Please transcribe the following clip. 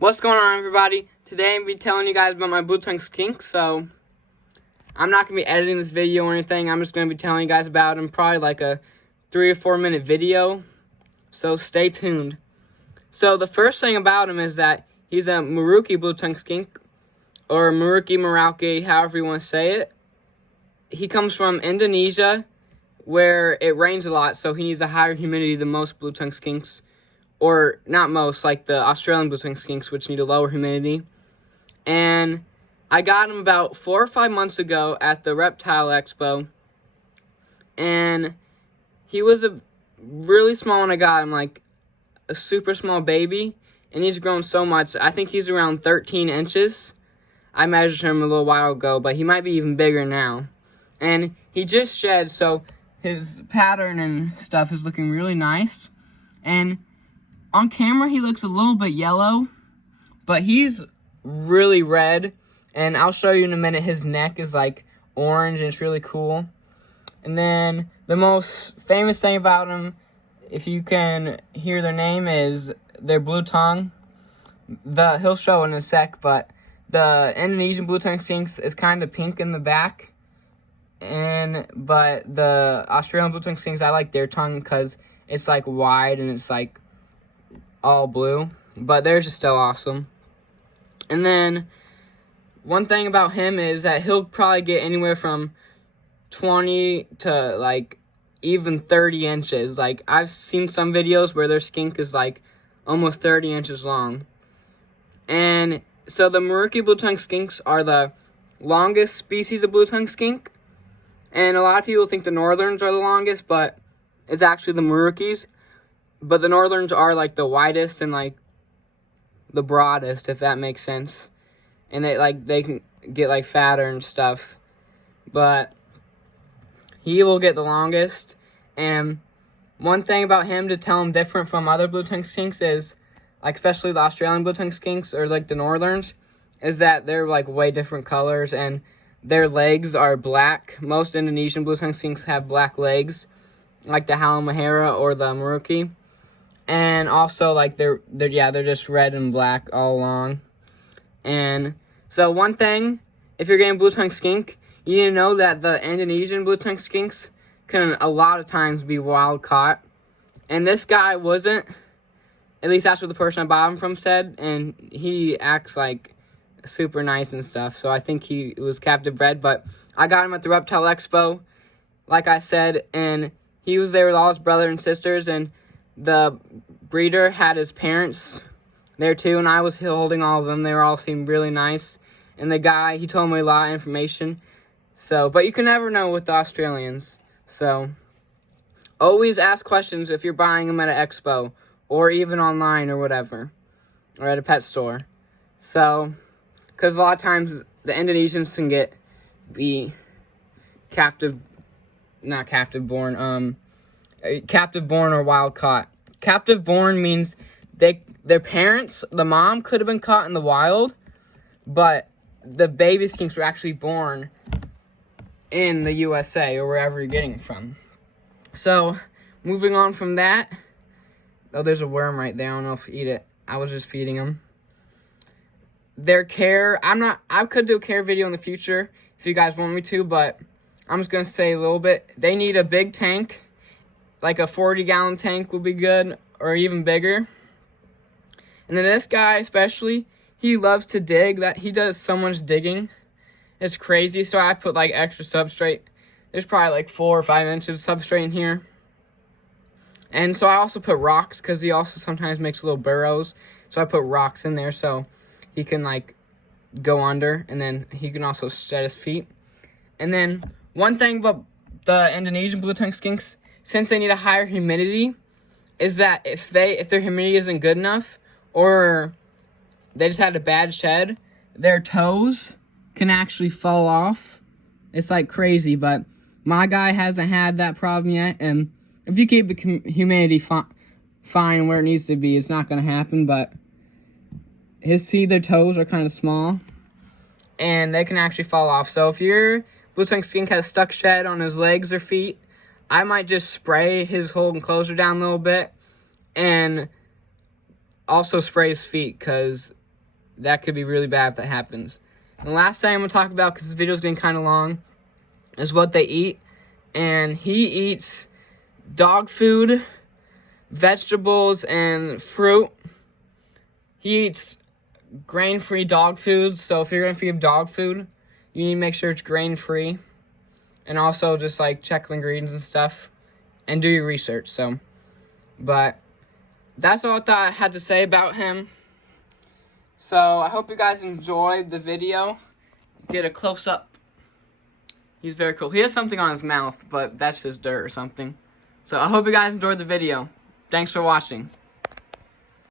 What's going on, everybody? Today I'm going to be telling you guys about my Blue Tongue Skinks. So I'm not going to be editing this video or anything. I'm just going to be telling you guys about him, probably like a 3 or 4 minute video. So stay tuned. So the first thing about him is that he's a Merauke Blue Tongue Skink, or Merauke, however you want to say it. He comes from Indonesia, where it rains a lot, so he needs a higher humidity than most Blue Tongue Skinks. Or not most, like the Australian Blue Tongue Skinks, which need a lower humidity. And I got him about 4 or 5 months ago at the Reptile Expo. And he was a really small when I got him, like a super small baby. And he's grown so much. I think he's around 13 inches. I measured him a little while ago, but he might be even bigger now. And he just shed, so his pattern and stuff is looking really nice. And on camera, he looks a little bit yellow, but he's really red, and I'll show you in a minute. His neck is like orange, and it's really cool. And then the most famous thing about him, if you can hear their name, is their blue tongue. He'll show in a sec, but the Indonesian Blue Tongue Skinks is kind of pink in the back, but the Australian Blue Tongue Skinks, I like their tongue because it's like wide and it's like all blue, but theirs is still awesome. And then one thing about him is that he'll probably get anywhere from 20 to like even 30 inches. Like I've seen some videos where their skink is like almost 30 inches long. And so the Merauke Blue Tongue Skinks are the longest species of Blue Tongue Skink. And a lot of people think the Northerns are the longest, but it's actually the Meraukes. But the Northerns are like the widest and like the broadest, if that makes sense. And they can get like fatter and stuff. But he will get the longest. And one thing about him to tell him different from other Blue Tongue Skinks is, like especially the Australian Blue Tongue Skinks or like the Northerns, is that they're like way different colors and their legs are black. Most Indonesian Blue Tongue Skinks have black legs, like the Halmahera or the Merauke. And also, like, they're just red and black all along. And so one thing, if you're getting Blue Tongue Skink, you need to know that the Indonesian Blue Tongue Skinks can a lot of times be wild caught. And this guy wasn't. At least that's what the person I bought him from said. And he acts like super nice and stuff. So I think he was captive bred. But I got him at the Reptile Expo, like I said. And he was there with all his brothers and sisters. And the breeder had his parents there too, and I was holding all of them. They all seemed really nice. And the guy, he told me a lot of information. So, but you can never know with the Australians. So, always ask questions if you're buying them at an expo, or even online or whatever, or at a pet store. So, because a lot of times the Indonesians can be captive born or wild caught. Captive born means their parents, the mom could have been caught in the wild, but the baby skinks were actually born in the USA or wherever you're getting it from. So, moving on from that. Oh, there's a worm right there. I don't know if you eat it. I was just feeding them. Their care, I could do a care video in the future if you guys want me to, but I'm just going to say a little bit. They need a big tank. Like a 40-gallon tank would be good, or even bigger. And then this guy especially, he loves to dig. He does so much digging. It's crazy. So I put like extra substrate. There's probably like 4 or 5 inches of substrate in here. And so I also put rocks, because he also sometimes makes little burrows. So I put rocks in there so he can like go under, and then he can also shed his feet. And then one thing about the Indonesian Blue Tongue Skinks, since they need a higher humidity, is that if their humidity isn't good enough, or they just had a bad shed, their toes can actually fall off. It's like crazy, but my guy hasn't had that problem yet. And if you keep the humidity fine where it needs to be, it's not going to happen. But their toes are kind of small, and they can actually fall off. So if your Blue Tongue Skink has stuck shed on his legs or feet, I might just spray his whole enclosure down a little bit, and also spray his feet, because that could be really bad if that happens. And the last thing I'm going to talk about, because this video is getting kind of long, is what they eat. And he eats dog food, vegetables, and fruit. He eats grain-free dog food, so if you're going to feed him dog food, you need to make sure it's grain-free. And also just, like, check the ingredients and stuff. And do your research, so. But that's all I thought I had to say about him. So, I hope you guys enjoyed the video. Get a close-up. He's very cool. He has something on his mouth, but that's just dirt or something. So, I hope you guys enjoyed the video. Thanks for watching.